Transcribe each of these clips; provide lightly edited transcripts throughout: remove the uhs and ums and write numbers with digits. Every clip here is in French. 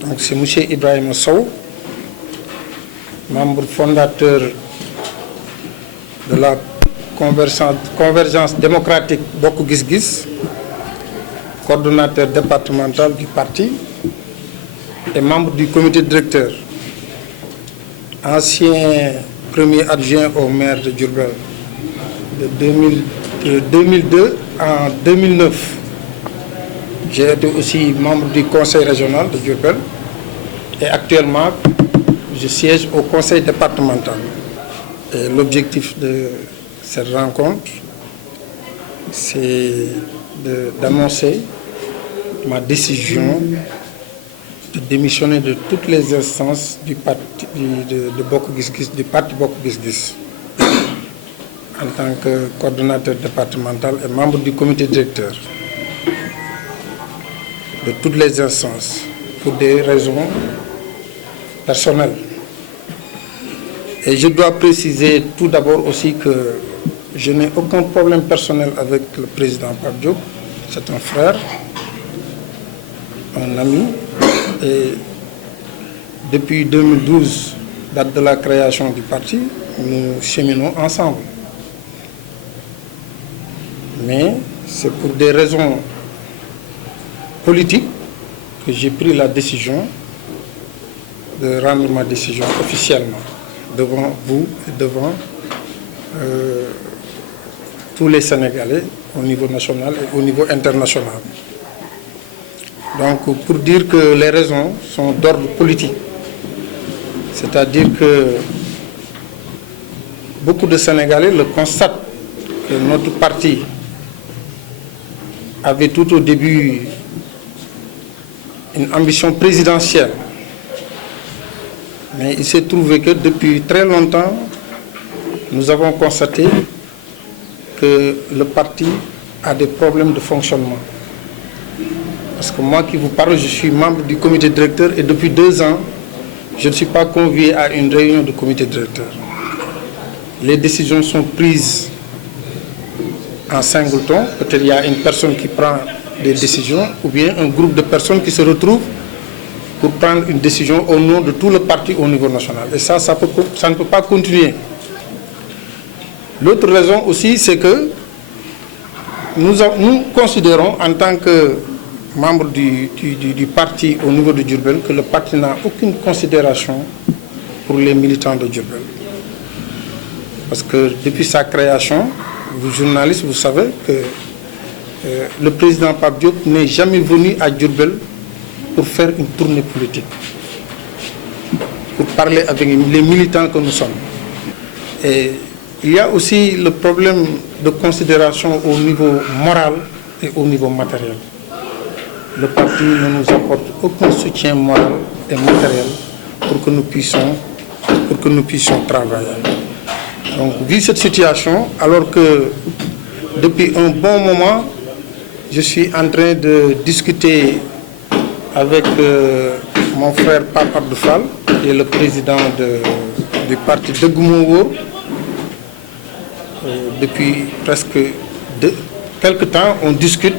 Donc c'est M. Ibrahim Sow, membre fondateur de la Convergence démocratique Bokk Gis Gis, coordonnateur départemental du parti et membre du comité directeur, ancien premier adjoint au maire de Diourbel de 2002 à 2009. J'ai été aussi membre du conseil régional de Diourbel et actuellement je siège au conseil départemental. Et l'objectif de cette rencontre, c'est d'annoncer ma décision de démissionner de toutes les instances du parti de Bokk Gis Gis, du parti Bokk Gis Gis, en tant que coordonnateur départemental et membre du comité directeur de toutes les instances pour des raisons personnelles. Et je dois préciser tout d'abord aussi que je n'ai aucun problème personnel avec le président Pape Diop. C'est un frère, un ami. Et depuis 2012, date de la création du parti, nous cheminons ensemble. Mais c'est pour des raisons politiques que j'ai pris la décision de rendre ma décision officiellement devant vous et devant tous les Sénégalais au niveau national et au niveau international. Donc pour dire que les raisons sont d'ordre politique, c'est-à-dire que beaucoup de Sénégalais le constatent que notre parti avait tout au début une ambition présidentielle. Mais il s'est trouvé que depuis très longtemps, nous avons constaté que le parti a des problèmes de fonctionnement. Parce que moi qui vous parle, je suis membre du comité directeur et depuis 2 ans, je ne suis pas convié à une réunion du comité directeur. Les décisions sont prises en singleton. Peut-être il y a une personne qui prend des décisions ou bien un groupe de personnes qui se retrouvent pour prendre une décision au nom de tout le parti au niveau national. Et ça ne peut pas continuer. L'autre raison aussi, c'est que nous considérons en tant que membre du parti au niveau de Diourbel que le parti n'a aucune considération pour les militants de Diourbel. Parce que depuis sa création, vous journalistes, vous savez que le président Pape Diop n'est jamais venu à Diourbel pour faire une tournée politique, pour parler avec les militants que nous sommes. Et il y a aussi le problème de considération au niveau moral et au niveau matériel. Le parti ne nous apporte aucun soutien moral et matériel pour que nous puissions travailler. Donc, vu cette situation, alors que depuis un bon moment, je suis en train de discuter avec mon frère Pape Abdou Fall, qui est le président du parti Dëgg Moo Wóor. Depuis presque quelque temps, on discute.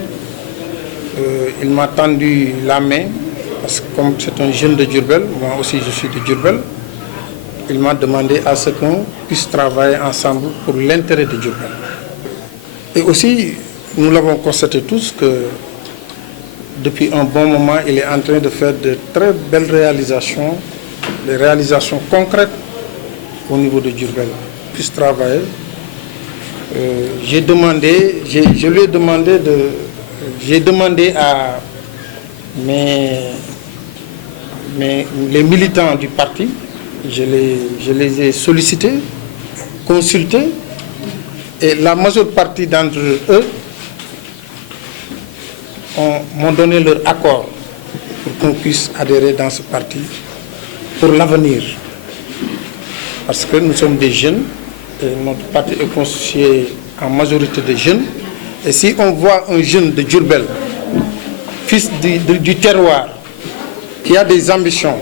Il m'a tendu la main, parce que comme c'est un jeune de Diourbel, moi aussi je suis de Diourbel, il m'a demandé à ce qu'on puisse travailler ensemble pour l'intérêt de Diourbel. Et aussi, nous l'avons constaté tous que depuis un bon moment, il est en train de faire de très belles réalisations, des réalisations concrètes au niveau de Diourbel. Puisse travailler. J'ai demandé à les militants du parti, je les ai sollicités, consultés, et la majeure partie d'entre eux m'ont donné leur accord pour qu'on puisse adhérer dans ce parti pour l'avenir. Parce que nous sommes des jeunes et notre parti est constitué en majorité de jeunes. Et si on voit un jeune de Diourbel, fils du terroir, qui a des ambitions,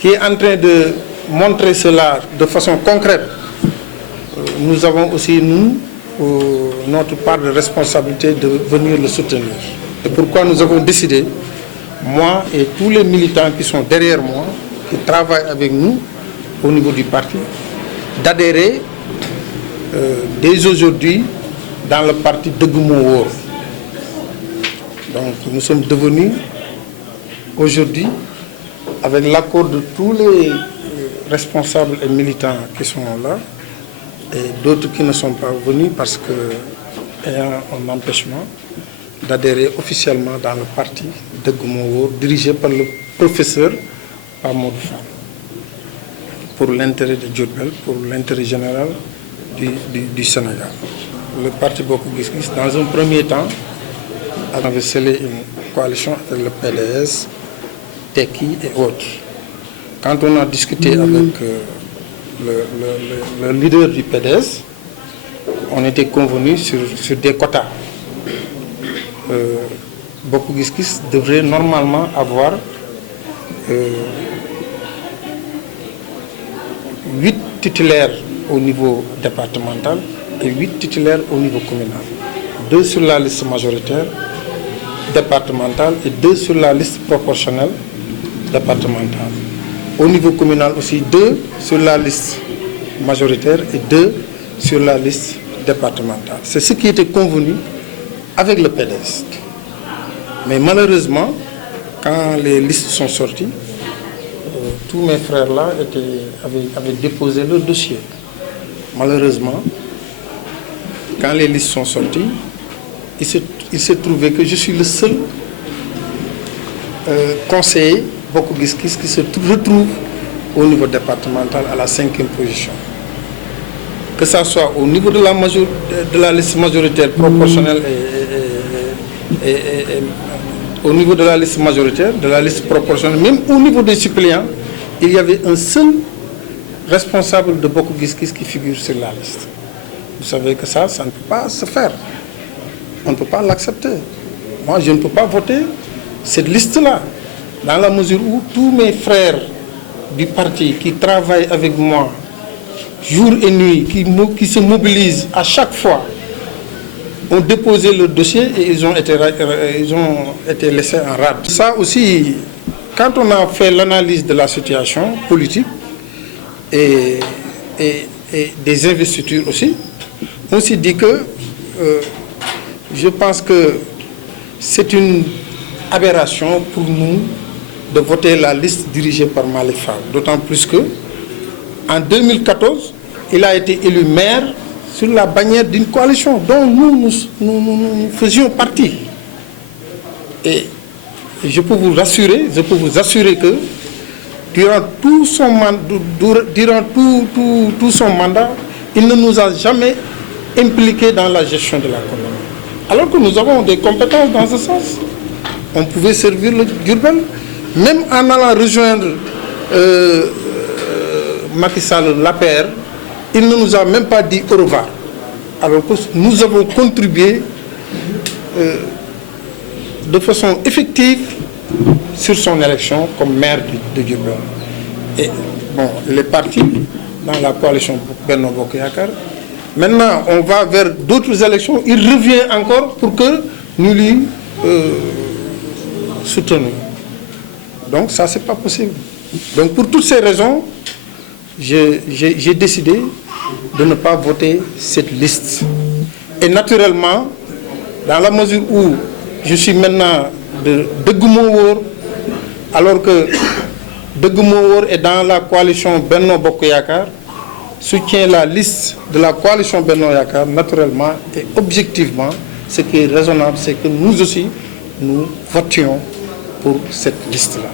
qui est en train de montrer cela de façon concrète, nous avons aussi, notre part de responsabilité de venir le soutenir. Et pourquoi nous avons décidé moi et tous les militants qui sont derrière moi, qui travaillent avec nous au niveau du parti, d'adhérer dès aujourd'hui dans le parti Dëgg Moo Wóor. Donc nous sommes devenus aujourd'hui, avec l'accord de tous les responsables et militants qui sont là, et d'autres qui ne sont pas venus parce que ayant un empêchement, d'adhérer officiellement dans le parti Dëgg Moo Wóor, dirigé par le professeur Pape Modou Fall, pour l'intérêt de Diourbel, pour l'intérêt général du Sénégal. Le parti Bokk Gis Gis, dans un premier temps, avait scellé une coalition avec le PDS, Tekki et autres. Quand on a discuté avec le leader du PDS, on était convenu sur des quotas. Bokk Gis Gis devrait normalement avoir 8 titulaires au niveau départemental et 8 titulaires au niveau communal. 2 sur la liste majoritaire départementale et 2 sur la liste proportionnelle départementale. Au niveau communal aussi, 2 sur la liste majoritaire et 2 sur la liste départementale. C'est ce qui était convenu avec le PDS. Mais malheureusement, quand les listes sont sorties, tous mes frères là avaient déposé leur dossier. Malheureusement, quand les listes sont sorties, il s'est trouvé que je suis le seul conseiller Bokk Gis Gis qui se retrouve au niveau départemental à la 5e position. Que ça soit au niveau de la liste majoritaire proportionnelle et au niveau de la liste majoritaire, de la liste proportionnelle, même au niveau des suppléants, il y avait un seul responsable de Bokk Gis Gis qui figure sur la liste. Vous savez que ça ne peut pas se faire. On ne peut pas l'accepter. Moi, je ne peux pas voter cette liste-là, dans la mesure où tous mes frères du parti qui travaillent avec moi jour et nuit, qui se mobilisent à chaque fois, ont déposé le dossier et ils ont été laissés en rade. Ça aussi, quand on a fait l'analyse de la situation politique et des investitures aussi, on s'est dit que je pense que c'est une aberration pour nous de voter la liste dirigée par Malick Fall. D'autant plus que en 2014, il a été élu maire sur la bannière d'une coalition dont nous faisions partie. Et je peux vous assurer que durant tout son mandat, il ne nous a jamais impliqués dans la gestion de la commune. Alors que nous avons des compétences dans ce sens. On pouvait servir le Diourbel, même en allant rejoindre Macky Sall, l'APR, il ne nous a même pas dit au revoir. Alors que nous avons contribué de façon effective sur son élection comme maire de Diourbel. Et bon, il est parti dans la coalition Benno Bokk Yakaar. Maintenant, on va vers d'autres élections. Il revient encore pour que nous lui soutenions. Donc ça, c'est pas possible. Donc pour toutes ces raisons, j'ai décidé de ne pas voter cette liste. Et naturellement, dans la mesure où je suis maintenant de Dëgg Moo Wóor, alors que Dëgg Moo Wóor est dans la coalition Benno Bokk Yakaar, soutient la liste de la coalition Benno Yakaar, naturellement et objectivement, ce qui est raisonnable, c'est que nous aussi, nous votions pour cette liste-là.